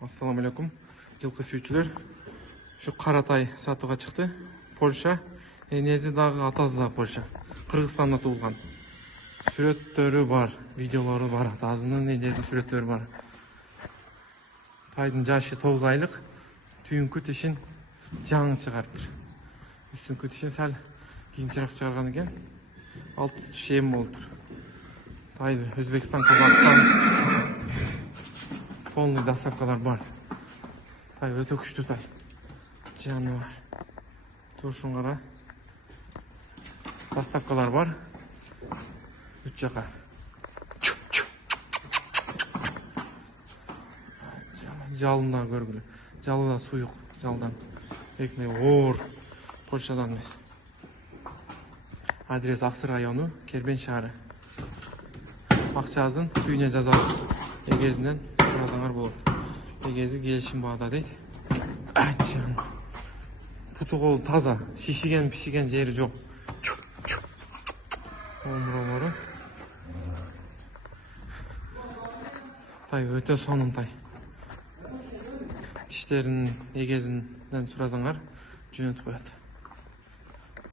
Ассаламу алейкум, жылқы сүйүүчүлөр. Şu Каратай сатууга чыкты. Польша, энеси дагы атасы да Польша. Кыргызстанда туулган. Сүрөттөрү бар, видеолору бар. Атасынын энеси сүрөттөрү бар. Тайдын жашы 9 айлык. Түйүнкү тишин жаңы чыгарыптыр. Үстүнкү тишин сал кийинчерээк чыгарган экен. 6 шем болуптур. Тайды Өзбекстан, Казакстан полный доставкалар бар. Тай өтө күчтүү тай. Жаны бар. Туршун кара. Доставкалар бар. Бүт жака. Жалына көргүлө. Жалы да суюк, жалдан. Экне оор. Польшадан эмес. Адрес Аксы району, Кербен шаары. Акчасын түйүнө жазабыз. Эгезинен суразаңар болот. Эгези келишим баада дейт. Ачан. Путу кол таза, шишиген, пишиген жери жок. Омуромору. Тай өтө сонун тай. Тиштерин эгезинен суразаңар жөнөтүп коет.